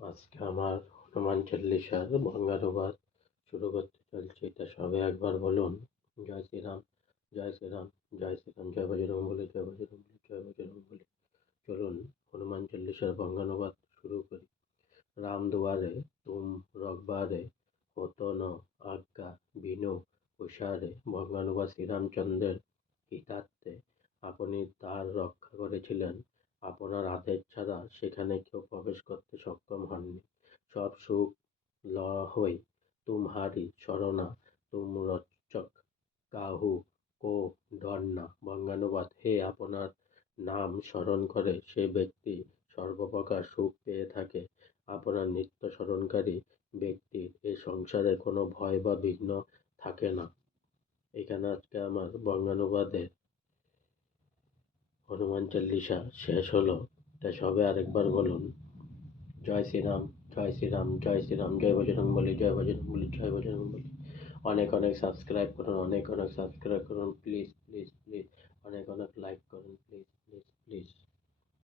আজকে আমার হনুমান চল্লিশার বঙ্গানুবাদ শুরু করতে চলছে। তা সবে একবার বলুন জয় শ্রীরাম, জয় শ্রীরাম, জয় শ্রীরাম, জয় বজরংবলী, জয় বজরংবলী, জয় বজরংবলী। চলুন হনুমান চল্লিশার বঙ্গানুবাদ শুরু করি। রাম দুয়ারে তুম রঘবারে হতো ন আজ্ঞা বিনু হুঁশিয়ারে। বঙ্গানুবাদ শ্রীরামচন্দ্রের হিতার্থে আপনি তার রক্ষা করেছিলেন। আপনার আদেশ ছাড়া সেখানে কেউ প্রবেশ করতে সক্ষম হননি। সব সুখ লহৈ তুমহারি শরণা, তুম রক্ষক কাহু কো ডর না। বঙ্গানুবাদ হে আপনার নাম স্মরণ করে সে ব্যক্তি সর্বপ্রকার সুখ পেয়ে থাকে। আপনার নিত্য স্মরণকারী ব্যক্তির এ সংসারে কোনো ভয় বা বিঘ্ন থাকে না। এখানে আজকে আমার বঙ্গানুবাদে হনুমান চল্লিশা শেষ হলো। তাই সবে আরেকবার বলুন জয় শ্রীরাম, জয় শ্রীরাম, জয় শ্রীরাম, জয় বজরংবলী, জয় বজরংবলী, জয় বজরংবলী। অনেক অনেক সাবস্ক্রাইব করুন, অনেক অনেক সাবস্ক্রাইব করুন, প্লিজ প্লিজ প্লিজ।